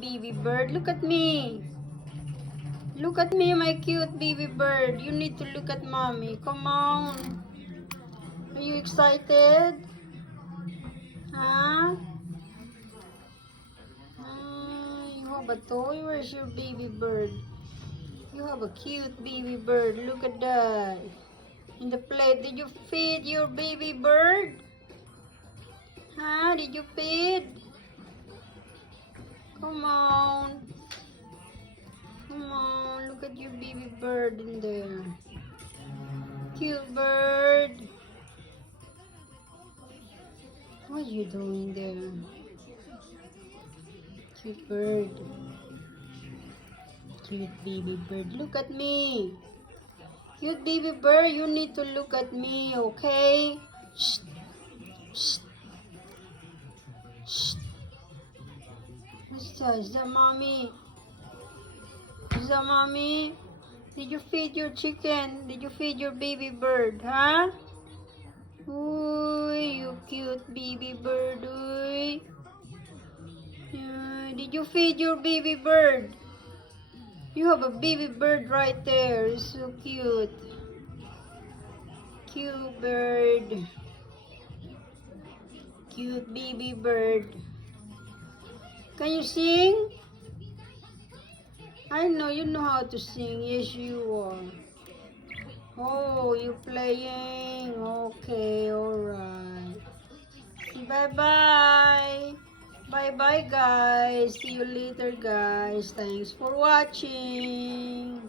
baby bird. Look at me. Look at me, my cute baby bird. You need to look at mommy. Come on. Are you excited? Huh? You have a toy? Where's your baby bird? You have a cute baby bird. Look at that. In the plate. Did you feed your baby bird? Huh? Did you feed? Come on. Come on. Look at your baby bird in there. Cute bird. What are you doing there? Cute bird. Cute baby bird. Look at me. Cute baby bird, you need to look at me, okay? Shh. Shh. Shh. What's that? Is that mommy? Is that mommy? Did you feed your chicken? Did you feed your baby bird, huh? Ooh, you cute baby bird, ooh. Did you feed your baby bird? You have a baby bird right there. It's so cute. Cute bird. Cute baby bird. Can you sing? I know you know how to sing. Yes, you are. Oh, you playing? Okay, alright. Bye-bye. Bye-bye, guys. See you later, guys. Thanks for watching.